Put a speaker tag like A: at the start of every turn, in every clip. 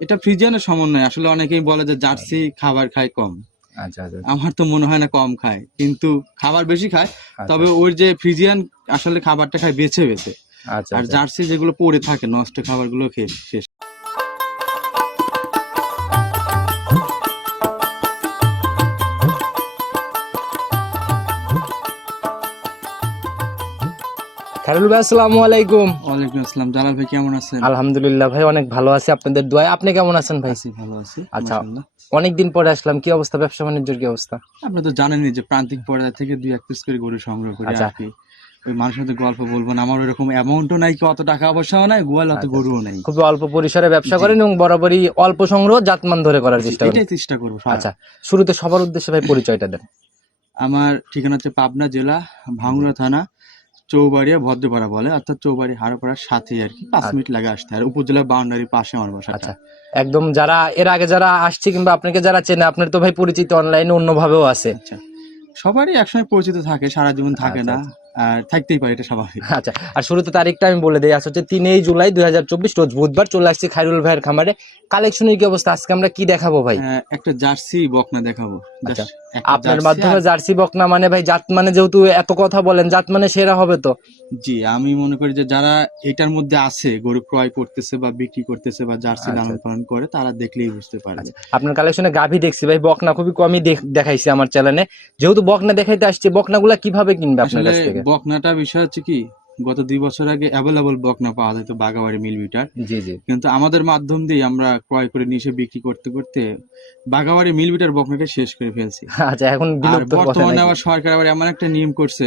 A: এটা ফ্রিজিয়ানের সমন্বয়। আসলে অনেকেই বলে যে জার্সি খাবার খায় কম।
B: আচ্ছা আচ্ছা
A: আমার তো মনে হয় না কম খায় কিন্তু খাবার বেশি খায়।
B: আচ্ছা,
A: তবে ওর যে ফ্রিজিয়ান আসলে খাবারটা খায় বেছে বেছে।
B: আচ্ছা
A: আর
B: আচ্ছা।
A: জার্সি যেগুলো পড়ে থাকে নষ্ট খাবারগুলো খেয়ে শেষ।
B: খায়রুল ভাই আসসালামু আলাইকুম।
A: ওয়ালাইকুম আসসালাম। জালাল ভাই কেমন আছেন?
B: আলহামদুলিল্লাহ ভাই অনেক ভালো আছি আপনাদের দোয়ায়। আপনি কেমন আছেন ভাই?
A: আছি ভালো আছি
B: আচ্ছা। অনেকদিন পরে আসলাম। কি অবস্থা? ব্যবসা বাণিজ্যের কি অবস্থা?
A: আপনি তো জানেনই যে প্রান্তিক পর্যায় থেকে দুই এক পিস করে গরু সংগ্রহ করি
B: আচ্ছা।
A: আর কি। ওই মানুষের সাথে গল্প বলব না। আমার ওরকম অ্যামাউন্টও নাই কি অত টাকা পয়সাও নাই গোয়াল অত
B: আচ্ছা,
A: গরুও নাই।
B: খুবই অল্প পরিসরে ব্যবসা করেন এবং বরাবরই অল্প সংগ্রহ জাতমান ধরে করার চেষ্টা করেন।
A: এটাই চেষ্টা করব
B: আচ্ছা শুরুতে সবার উদ্দেশ্যে ভাই পরিচয়টা দেন।
A: আমার ঠিকানা হচ্ছে পাবনা জেলা ভাঙ্গুড়া থানা। চৌবাড়িয়া ভদ্রপাড়া বলে অর্থাৎ চৌবাড়ি হারপাড়ার সাথে আর কি পাঁচ
B: আচ্ছা।
A: মিনিট লাগে আসতে। আর উপজেলার বাউন্ডারি পাশে আমার বাসা
B: আচ্ছা। একদম যারা এর আগে যারা আসছে কিংবা আপনাকে যারা চেনে আপনার তো ভাই পরিচিত অনলাইনে অন্যভাবেও আছে।
A: আচ্ছা। সবারই একসময় পরিচিত থাকে সারা জীবন থাকে
B: আচ্ছা,
A: না। আর থাকতেই পারে এটা স্বাভাবিক।
B: আচ্ছা আর শুরুতে তারিখটা আমি বলে দিই আজ হচ্ছে তিনই জুলাই দুই হাজার চব্বিশ রোজ বুধবার চলে আসছে খাইরুল ভাইয়ের খামারে। কালেকশনের কি অবস্থা? আজকে আমরা কি দেখাবো ভাই?
A: একটা জার্সি বকনা দেখাবো।
B: আচ্ছা। আপনার মাধ্যমে জার্সি বকনা মানে ভাই জাত মানে যেহেতু এত কথা বলেন জাত মানে সেরা হবে তো?
A: জি আমি মনে করি যে যারা এটার মধ্যে আছে গরু ক্রয় করতেছে বা বিক্রি করতেছে বা জার্সি
B: আচ্ছা।
A: লালন পালন করে তারা দেখলেই বুঝতে পারবে।
B: আপনার কালেকশনে গাভী দেখছি ভাই বকনা খুবই কমই দেখ- দেখাইছি আমার চ্যানেলে যেহেতু বকনা দেখাইতে আসছে বকনাগুলা কীভাবে কিনবে আপনার কাছ থেকে?
A: বকনাটা বিষয় হচ্ছে কি গত দুই বছর আগে অ্যাভেলেবল বকনা পাওয়া যেত বাগাবাড়ি মিল বিটার।
B: জি জি।
A: কিন্তু আমাদের মাধ্যম দিয়ে আমরা ক্রয় করে নিয়ে বিক্রি করতে করতে বাগাবাড়ি মিল বিটার বকনাকে শেষ করে ফেলছি।
B: আচ্ছা এখন
A: বর্তমানে আবার সরকার আবার এমন একটা নিয়ম করছে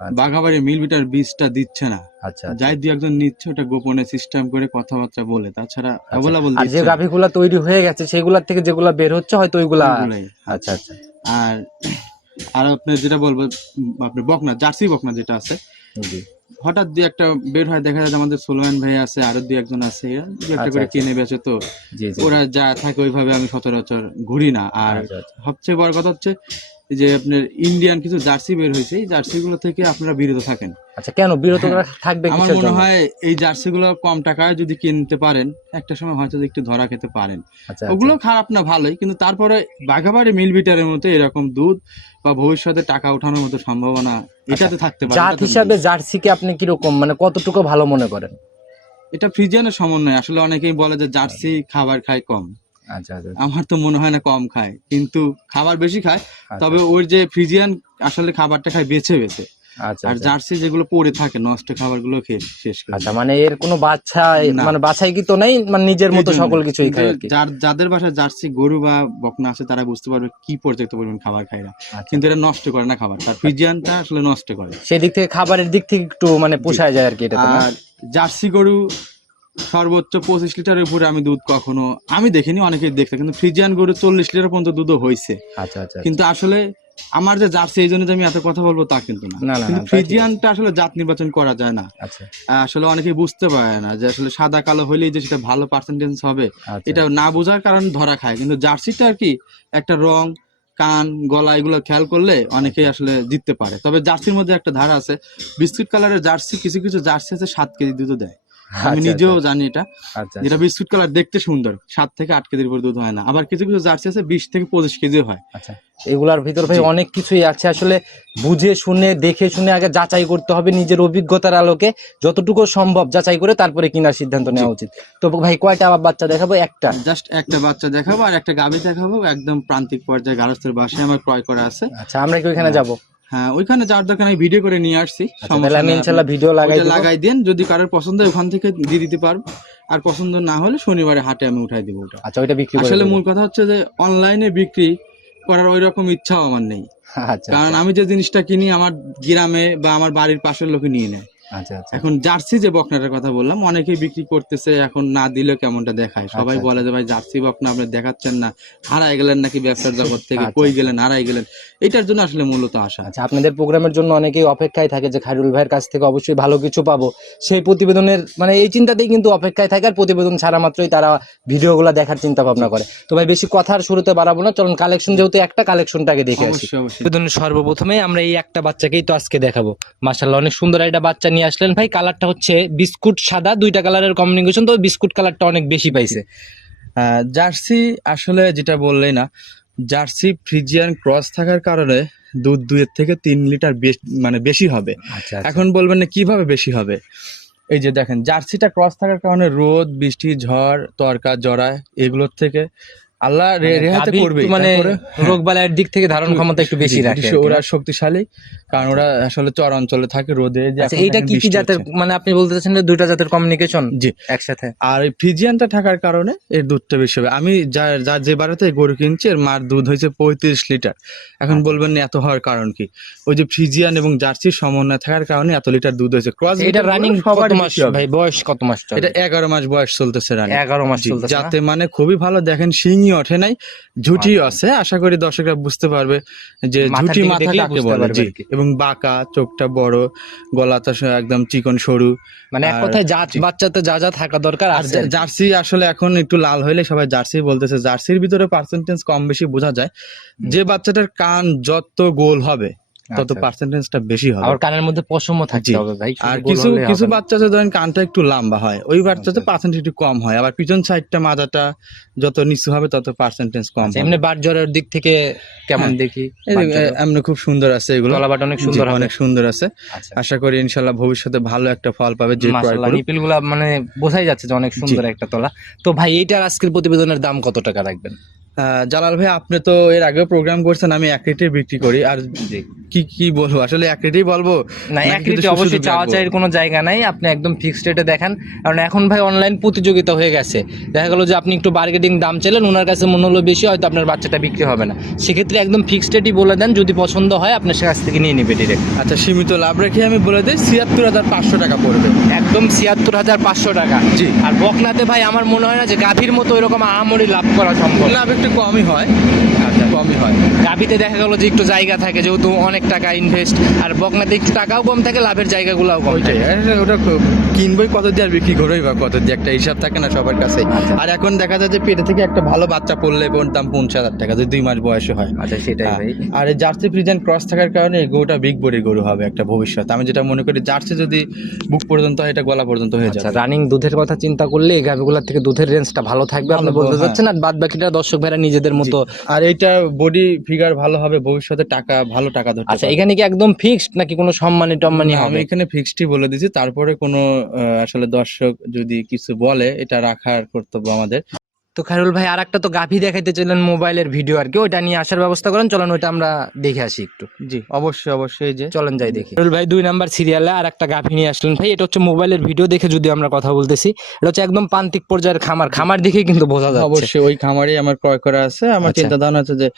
B: আচ্ছা।
A: বাঘাবাড়ি মিল বিটার বীজটা দিচ্ছে না।
B: আচ্ছা
A: যাই দুই একজন নিচ্ছে ওটা গোপনে সিস্টেম করে কথাবার্তা বলে তাছাড়া অ্যাভেলেবল
B: আর যে গাভীগুলা তৈরি হয়ে গেছে সেগুলোর থেকে যেগুলা বের হচ্ছে হয়তো ওইগুলা আচ্ছা আচ্ছা।
A: আর আর আপনি যেটা বলব আপনি আপনার বকনা জার্সি বকনা যেটা আছে হঠাৎ দিয়ে একটা বের হয় দেখা যায় আমাদের সোলমান ভাই আছে আরও দুই একজন আছে একটা
B: আচ্ছা,
A: করে
B: আচ্ছা।
A: কিনে বেচে তো ওরা যা থাকে ওইভাবে আমি সচরাচর ঘুরি না আর
B: আচ্ছা।
A: সবচেয়ে বড় কথা হচ্ছে যে আপনার ইন্ডিয়ান কিছু জার্সি বের হয়েছে এই জার্সি গুলো থেকে আপনারা বিরত থাকেন।
B: আচ্ছা কেন বিরত থাকবে
A: আমার মনে হয় এই জার্সি গুলো কম টাকায় যদি কিনতে পারেন একটা সময় হয়তো একটু ধরা খেতে পারেন।
B: আচ্ছা
A: ওগুলো খারাপ না ভালোই। কিন্তু তারপরে বাঘাবাড়ি মিল বিটারের মতো এরকম দুধ বা ভবিষ্যতে টাকা ওঠানোর মতো সম্ভাবনা এটাতে থাকতে পারে
B: আচ্ছা, জাত হিসাবে। জার্সিকে আপনি কীরকম মানে কতটুকু ভালো মনে করেন?
A: এটা ফ্রিজিয়ানের সমন্বয়। আসলে অনেকেই বলে যে জার্সি খাবার খায় কম।
B: আচ্ছা আচ্ছা
A: আমার তো মনে হয় না কম খায় কিন্তু খাবার বেশি খায় তবে ওর যে ফ্রিজিয়ান আসলে খাবারটা খায় বেছে বেছে।
B: আচ্ছা
A: আর
B: আচ্ছা।
A: জার্সি যেগুলো পড়ে থাকে নষ্ট খাবারগুলো খেয়ে শেষ করে
B: আচ্ছা মানে এর কোনো বাচ্চা মানে বাছাই কি তো নেই? মানে নিজের মতো সকল কিছুই খায়
A: যার যাদের বাসায় জার্সি গরু বা বকনা আছে তারা বুঝতে পারবে কি পর্যাপ্ত পরিমাণ খাবার খায় না
B: আচ্ছা।
A: কিন্তু এটা নষ্ট করে না খাবার। তার ফ্রিজিয়ানটা আসলে নষ্ট করে।
B: সেদিক থেকে খাবারের দিক থেকে একটু মানে পোষায় যায় আর কি এটা
A: আর জার্সি গরু সর্বোচ্চ পঁচিশ লিটারের উপরে আমি দুধ কখনো আমি দেখিনি অনেকেই দেখতে কিন্তু ফ্রিজিয়ান গরু চল্লিশ লিটার পর্যন্ত দুধও হয়েছে।
B: আচ্ছা আচ্ছা
A: কিন্তু আসলে আমার যে জার্সি এই জন্য আমি এত কথা বলব তা কিন্তু না। কিন্তু ফ্রিজিয়ানটা আসলে জাত নির্বাচন করা যায় না।
B: আচ্ছা।
A: আসলে অনেকেই বুঝতে পারে না যে আসলে সাদা কালো হইলেই যে সেটা ভালো পার্সেন্টেজ হবে
B: আচ্ছা।
A: এটা না বোঝার কারণে ধরা খায়। কিন্তু জার্সিটা আর কি একটা রং কান গলা এগুলো খেয়াল করলে অনেকেই আসলে জিততে পারে। তবে জার্সির মধ্যে একটা ধারা আছে বিস্কুট কালারের জার্সি কিছু কিছু জার্সি আছে সাত কেজি দুধও দেয়। আমি
B: আচ্ছা,
A: নিজেও জানি এটা।
B: আচ্ছা
A: যেটা বিস্কুট কালার দেখতে সুন্দর সাত থেকে আট কেজির উপর দুধ হয় না। আবার কিছু কিছু জার্সি আছে বিশ থেকে পঁচিশ কেজি হয়।
B: আচ্ছা এগুলার ভিতর ভাই অনেক কিছুই আছে। আসলে বুঝে শুনে দেখে শুনে আগে যাচাই করতে হবে নিজের অভিজ্ঞতার আলোকে। যতটুকু সম্ভব যাচাই করে তারপরে কেনার সিদ্ধান্ত নেওয়া উচিত। তো ভাই কয়টা আবার বাচ্চা দেখাবো? একটা।
A: জাস্ট একটা বাচ্চা দেখাবো আর একটা গাভী দেখাবো। একদম প্রান্তিক পর্যায়ে গারস্থের বাসায় আমার ক্রয় করা আছে।
B: আচ্ছা আমরা কি ওইখানে যাব?
A: হ্যাঁ ওইখানে যার দোকানে আমি ভিডিও করে নিয়ে আসছি
B: আচ্ছা তাহলে আমি ইনশাল্লাহ ভিডিও লাগাই
A: লাগাই দেন যদি কারোর পছন্দ হয় ওখান থেকে দিয়ে দিতে পারব। আর পছন্দ না হলে শনিবারে হাটে আমি উঠাই দেবো ওটা।
B: আচ্ছা ওইটা বিক্রি
A: আসলে মূল কথা হচ্ছে যে অনলাইনে বিক্রি করার ওই রকম ইচ্ছাও আমার নেই।
B: আচ্ছা
A: কারণ আমি যে জিনিসটা কিনি আমার গ্রামে বা আমার বাড়ির পাশের লোকে নিয়ে নেয়।
B: আচ্ছা আচ্ছা।
A: এখন জার্সি যে বকনাটার কথা বললাম অনেকেই বিক্রি করতেছে এখন না দিলে কেমনটা দেখায়। সবাই
B: আচ্ছা,
A: বলে যে ভাই জার্সি বকনা আপনি দেখাচ্ছেন না হারাই গেলেন নাকি ব্যবসার জগৎ থেকে
B: আচ্ছা,
A: কই গেলেন হারাই গেলেন? এটার জন্য আসলে মূলত আশা।
B: আচ্ছা আপনাদের প্রোগ্রামের জন্য অনেকেই অপেক্ষায় থাকে যে খায়রুল ভাইয়ের কাছ থেকে অবশ্যই ভালো কিছু পাবো। সেই প্রতিবেদনের মানে এই চিন্তাতেই কিন্তু অপেক্ষায় থাকে আর প্রতিবেদন ছাড়া মাত্রই তারা ভিডিওগুলো দেখার চিন্তা ভাবনা করে। তো ভাই বেশি কথার শুরুতে বাড়াবো না চলুন কালেকশন যেহেতু একটা কালেকশনটাকে দেখে আসি। প্রতিবেদনের সর্বপ্রথমে আমরা এই একটা বাচ্চাকেই তো আজকে দেখাবো। মাশাল্লাহ অনেক সুন্দর একটা বাচ্চা নিয়ে আসলেন। ভাই কালারটা হচ্ছে বিস্কুট সাদা দুইটা কালারের কম্বিনেশন তো বিস্কুট কালারটা অনেক বেশি পাইছে।
A: জার্সি আসলে যেটা বললেই না জার্সি ফ্রিজিয়ান ক্রস থাকার কারণে দুধ দুয়ের থেকে তিন লিটার বেশ- মানে বেশি হবে।
B: আচ্ছা
A: এখন বলবেন না কীভাবে বেশি হবে? এই যে দেখেন জার্সিটা ক্রস থাকার কারণে রোদ বৃষ্টি ঝড় তরকা জড়ায় এগুলোর থেকে আল্লাহ রেহাতে করবে
B: মানে রোগ বালাইয়ের দিক থেকে ধারণ ক্ষমতা একটু বেশি রাখে
A: ওরা শক্তিশালী কারণ ওরা আসলে চর অঞ্চলে থাকে রোদে
B: আচ্ছা এইটা কি কি জাতের মানে আপনি বলতে চাচ্ছেন যে দুইটা জাতের কমিউনিকেশন
A: জি।
B: একসাথে?
A: আর এই ফ্রিজিয়ানটা থাকার কারণে এর দুধটা বেশি হবে। আমি যা যা যে বাড়িতে গরু কিনছি এর মার দুধ হয়েছে পঁয়ত্রিশ লিটার। এখন
B: আচ্ছা।
A: বলবেন না এত হওয়ার কারণ কি? ওই যে ফ্রিজিয়ান এবং জার্সির সমন্বয় থাকার কারণে এত লিটার দুধ হয়েছে। ক্রস
B: এটা রানিং কত মাস ভাই? বয়স কত মাস
A: এটা এগারো মাস বয়স চলতেছে রানি
B: এগারো মাস চলতেছে
A: যাতে মানে খুবই ভালো দেখেন শিঙই ওঠে নাই ঝুটি
B: আচ্ছা।
A: আছে আশা করি দর্শকরা বুঝতে পারবে যে ঝুঁটি মাথা কাকে বলে জি এবং বাঁকা চোখটা বড় গলাটা একদম চিকন সরু
B: মানে এক কথায় জাত
A: বাচ্চা
B: বাচ্চাতে যা যা থাকা দরকার
A: আর জার্সি আসলে এখন একটু লাল হইলে সবাই জার্সি বলতেছে জার্সির ভিতরে পার্সেন্টেজ কম বেশি বোঝা যায়। যে বাচ্চাটার কান যত গোল হবে তত
B: আচ্ছা।
A: পার্সেন্টেজটা বেশি হবে।
B: আবার কানের মধ্যে পশমও থাকতে
A: জি।
B: হবে ভাই
A: আর কিছু কিছু বাচ্চা আছে ধরেন কানটা একটু লম্বা হয় ওই বাচ্চাতে
B: আচ্ছা।
A: পার্সেন্টেজ একটু কম হয় আবার পিছন সাইডটা মাজাটা যত নিচু হবে তত পার্সেন্টেজ কম
B: আচ্ছা,
A: হবে।
B: এমনি বাট জ্বরের দিক থেকে কেমন
A: হ্যাঁ।
B: দেখি
A: এমনি খুব সুন্দর আছে এগুলো।
B: গলা বাট অনেক সুন্দর
A: অনেক সুন্দর আছে।
B: আচ্ছা।
A: আশা করি ইনশাল্লাহ ভবিষ্যতে ভালো একটা ফল পাবে যে ক্রয়
B: মাশাআল্লাহ
A: করুক।
B: গুলা মানে বোঝাই যাচ্ছে যে অনেক সুন্দর একটা তলা। তো ভাই এইটার আজকের প্রতিবেদনের দাম কত টাকা রাখবেন?
A: জালাল ভাই আপনি তো এর আগেও প্রোগ্রাম করছেন আমি এক রেটে বিক্রি করি। আর কি কি বলব? আসলে এক রেটেই বলব?
B: না
A: নাকি
B: এক রেটে অবশ্যই চাওয়া? চাইয়ের কোনো জায়গা নাই। আপনি একদম ফিক্সড রেটে দেখান। কারণ এখন ভাই অনলাইন প্রতিযোগিতা হয়ে গেছে। দেখা গেল যে আপনি একটু বার্গেটিং দাম চাইলেন ওনার কাছে মনে হলো বেশি হয়তো আপনার বাচ্চাটা বিক্রি হবে না। সেক্ষেত্রে একদম ফিক্সড রেটই বলে দেন যদি পছন্দ হয় আপনার কাছ থেকে নিয়ে নেবে ডিরেক্ট
A: আচ্ছা সীমিত লাভ রেখে আমি বলে দিই ছিয়াত্তর হাজার পাঁচশো টাকা পড়বে।
B: একদম ছিয়াত্তর হাজার পাঁচশো টাকা।
A: জি।
B: আর বকনাতে ভাই আমার মনে হয় না যে গাভীর মতো এরকম আহামরি লাভ করা সম্ভব।
A: না একটু কমই হয়। আচ্ছা। কমই হয়।
B: গাভীতে দেখা গেল যে একটু জায়গা থাকে যেহেতু অনেক টাকা ইনভেস্ট আর বকনাতে একটু টাকাও কম থাকে লাভের জায়গাগুলোও কম থাকে।
A: ওটা কিনবই কত দিয়ে আর বিক্রি করবই বা কত দিয়ে? একটা হিসাব থাকে না সবার কাছে
B: আচ্ছা।
A: আর এখন দেখা যায় যে পেটে থেকে একটা ভালো বাচ্চা পড়লে ওর দাম পঞ্চাশ হাজার টাকা যদি দুই মাস বয়সে হয়।
B: আচ্ছা সেটাই
A: হ্যাঁ।
B: ভাই।
A: আর জার্সি ফ্রিজেন ক্রস থাকার কারণে গরুটা বিগ বড়ি গরু হবে একটা ভবিষ্যৎ। আমি যেটা মনে করি জার্সি যদি বুক পর্যন্ত হয় এটা গলা পর্যন্ত হয়ে
B: আচ্ছা
A: যাবে।
B: রানিং দুধের কথা চিন্তা করলে এই গাভিগুলোর থেকে দুধের রেঞ্জটা ভালো থাকবে আপনি বলতে
A: হ্যাঁ।
B: চাচ্ছেন আর বাদ বাকিটা দর্শক ভাইরা নিজেদের মতো।
A: আর এটা বডি ফিগার ভালো হবে ভবিষ্যতে টাকা ভালো টাকা ধরতে
B: আচ্ছা এখানে কি একদম ফিক্সড নাকি কোনো সম্মানি টম্মানি
A: হবে আমি এখানে ফিক্সডই বলে দিছি তারপরে কোনো আহ, আসলে দর্শক যদি কিছু বলে এটা রাখার কর্তব্য আমাদের।
B: তো খায়রুল ভাই আর একটা তো গাভি দেখাইতে চাইলেন মোবাইলের ভিডিও আর কি। ওইটা নিয়ে আসার ব্যবস্থা করেন চলেন ওইটা আমরা দেখে আসি একটু।
A: জি অবশ্যই অবশ্যই যে।
B: চলেন যাই দেখি। খায়রুল ভাই দুই নাম্বার সিরিয়ালে আর একটা গাভি নিয়ে আসলেন ভাই এটা হচ্ছে মোবাইলের ভিডিও দেখে যদি আমরা কথা বলতেছি এটা হচ্ছে একদম প্রান্তিক পর্যায়ের খামার। খামার দেখেই কিন্তু বোঝা যাচ্ছে।
A: অবশ্যই ওই খামারে আমার ক্রয় করা আছে। আমার
B: আচ্ছা।
A: চিন্তা ধারণা আছে যে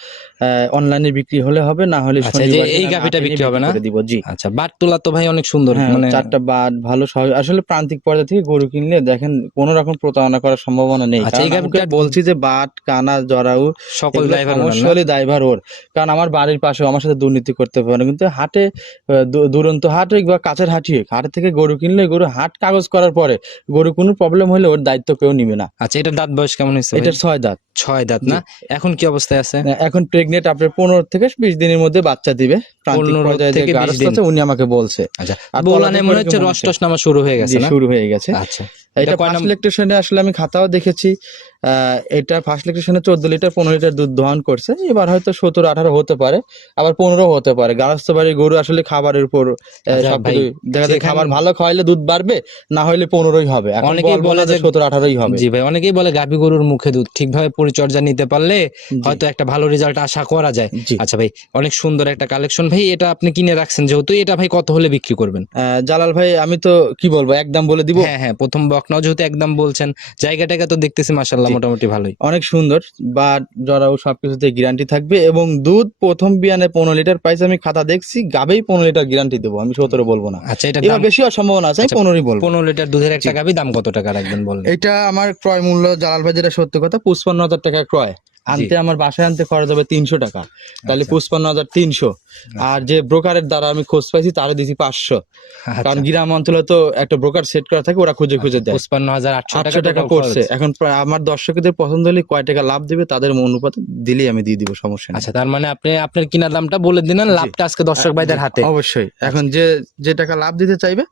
A: অনলাইনে বিক্রি হলে হবে না হলে
B: আচ্ছা, এই গাভীটা বিক্রি হবে না?
A: দিব জি।
B: আচ্ছা বাট তোলা তো ভাই অনেক সুন্দর
A: হ্যাঁ,
B: মানে
A: চারটা বাদ ভালো সহ- আসলে প্রান্তিক পর্যায় থেকে গরু কিনলে দেখেন কোনো রকম প্রতারণা করার সম্ভাবনা নেই।
B: আচ্ছা, এই গাভীটা-
A: বলছি যে বাট কানা জরাউ
B: সকল ড্রাইভার
A: হলে ড্রাইভার ওর। কারণ আমার বাড়ির পাশে আমার সাথে দুর্নীতি করতে পারে। না কিন্তু হাটে দুরন্ত হাট হোক বা কাছের হাটই হোক হাট থেকে গরু কিনলে গরু হাট কাগজ করার পরে গরু কোনো প্রবলেম হলে ওর দায়িত্ব কেউ নিবে না।
B: আচ্ছা এটার দাঁত বয়স কেমন হয়েছে?
A: এটার ছয় দাঁত।
B: ছয় দাঁত না? এখন কি অবস্থায় আছে?
A: এখন প্রেগনেন্ট আপনার পনেরো থেকে বিশ দিনের মধ্যে বাচ্চা দিবে। প্রান্তিক
B: 15
A: পর্যায়ে যে
B: থেকে 20 দিন।
A: উনি আমাকে বলছে।
B: আচ্ছা বৌলানে মনে হচ্ছে রস টস নামা শুরু হয়ে গেছে
A: শুরু হয়ে গেছে।
B: আচ্ছা।
A: এটা
B: এটা
A: আসলে আমি খাতাও দেখেছি। এটা ফার্স্ট ইলেকট্রিশনে চোদ্দ লিটার পনেরো লিটার দুধ দহন করছে। এবার হয়তো সতেরো আঠারো হতে পারে আবার পনেরো হতে পারে। গারস্থ বাড়ির গরু আসলে খাবারের উপর
B: আচ্ছা,
A: দেখা যায় খাবার ভালো খাওয়াইলে দুধ বাড়বে না হলে পনেরোই হবে।
B: অনেকেই বলে
A: যে সতেরো আঠারোই হবে।
B: জি ভাই অনেকেই বলে গাভী গরুর মুখে দুধ। ঠিকভাবে পরিচর্যা নিতে পারলে হয়তো একটা ভালো রেজাল্ট আশা করা যায়। আচ্ছা ভাই অনেক সুন্দর একটা কালেকশন ভাই এটা আপনি কিনে রাখছেন যেহেতু এটা ভাই কত হলে বিক্রি করবেন?
A: জালাল ভাই আমি তো কি বলব একদম বলে দিব।
B: হ্যাঁ হ্যাঁ প্রথম বকনাও যেহেতু একদম বলছেন জায়গাটাকে তো দেখতেছি মাসাল্লাহ। মোটামুটি ভালোই।
A: অনেক সুন্দর বা জরাও সবকিছুতে গ্যারান্টি থাকবে এবং দুধ প্রথম বিয়ানে পনেরো লিটার পাইছে আমি খাতা দেখছি গাবেই পনেরো লিটার গ্যারান্টি দেবো আমি সতেরো বলব না।
B: আচ্ছা এটা
A: বেশি সম্ভাবনা আছে আমি
B: আচ্ছা,
A: পনেরোই বলব।
B: পনেরো লিটার দুধের একটা গাবি দাম কত টাকা রাখবেন বলেন
A: এটা আমার ক্রয় মূল্য জালাল ভাই যেটা সত্য কথা পুষ্পান্ন হাজার টাকা ক্রয়। আনতে আমার বাসায় আনতে খরচ হবে তিনশো টাকা। তাহলে
B: আচ্ছা।
A: পুষ্পান্ন হাজার তিনশো। আর যে ব্রোকারের দ্বারা আমি খোঁজ পাইছি তারও দিছি পাঁচশো।
B: আচ্ছা,
A: কারণ গ্রাম অঞ্চলে তো একটা ব্রোকার সেট করা থাকে ওরা খুঁজে খুঁজে দেয়।
B: পঁচপান্ন হাজার আটশো টাকা
A: আটশো টাকা
B: total
A: পড়ছে। এখন আমার দর্শকদের পছন্দ হলে কয় টাকা লাভ দিবে তাদের অনুপাত দিলেই আমি দিয়ে দিব সমস্যা
B: আচ্ছা তার মানে আপনি আপনার কিনা দামটা বলে দিলেন লাভটা আজকে দর্শক ভাইদের হাতে।
A: অবশ্যই। এখন যে যে টাকা লাভ দিতে চাইবে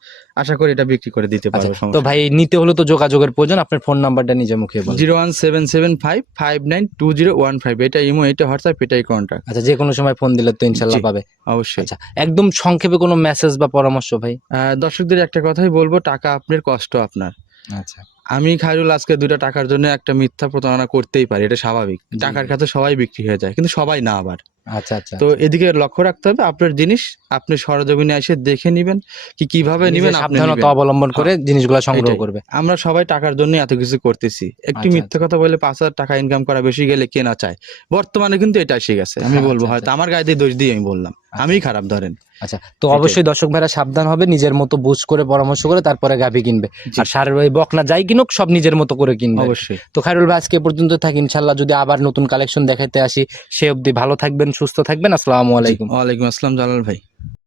A: আশা করি এটা বিক্রি করে দিতে
B: আচ্ছা
A: পারব
B: তো ভাই নিতে হলে তো যোগাযোগের প্রয়োজন আপনার ফোন নাম্বারটা নিজে মুখে বলুন।
A: Zero one seven seven five five nine two zero one five এটা ইমো এটা হোয়াটসঅ্যাপ এটাই কন্ট্যাক্ট
B: আচ্ছা যে কোনো সময় ফোন দিলে তো ইনশাল্লাহ পাবে।
A: অবশ্যই।
B: আচ্ছা একদম সংক্ষেপে কোনো মেসেজ বা পরামর্শ ভাই?
A: দর্শকদের একটা কথাই বলব টাকা আপনার কষ্ট আপনার।
B: আচ্ছা।
A: আমি খাইরুল আজকে দুইটা টাকার জন্য একটা মিথ্যা প্রতারণা করতেই পারি এটা স্বাভাবিক। টাকার। কাছে সবাই বিক্রি হয়ে যায় কিন্তু সবাই না আবার।
B: আচ্ছা আচ্ছা
A: তো এদিকে লক্ষ্য রাখতে হবে আপনার জিনিস আপনি সরজমিনে এসে দেখে নিবেন কি কীভাবে নিবেন
B: সাবধানতা অবলম্বন করে জিনিসগুলো সংগ্রহ করবে।
A: আমরা সবাই টাকার জন্য এত কিছু করতেছি। একটি
B: আচ্ছা,
A: মিথ্যা কথা বলে পাঁচ হাজার টাকা ইনকাম করা বেশি গেলে কেনা চায়। বর্তমানে কিন্তু এটা এসে গেছে আমি
B: আচ্ছা,
A: বলব
B: আচ্ছা।
A: হয়তো আমার গায়ে দিয়ে দোষ দিয়ে আমি বললাম। আমি খারাপ ধরেন।
B: আচ্ছা তো অবশ্যই দর্শক ভাইরা সাবধান হবে নিজের মতো বুঝ করে পরামর্শ করে তারপরে গাভী কিনবে। আর সারের ওই বকনা যাই কিনুক সব নিজের মতো করে কিনবে।
A: অবশ্যই।
B: তো খায়রুল ভাই আজকে পর্যন্ত থাকি ইনশাল্লাহ যদি আবার নতুন কালেকশন দেখাইতে আসি সে অবধি ভালো থাকবেন সুস্থ থাকবেন আসসালামু আলাইকুম।
A: ওয়ালাইকুম আসসালাম জালাল ভাই।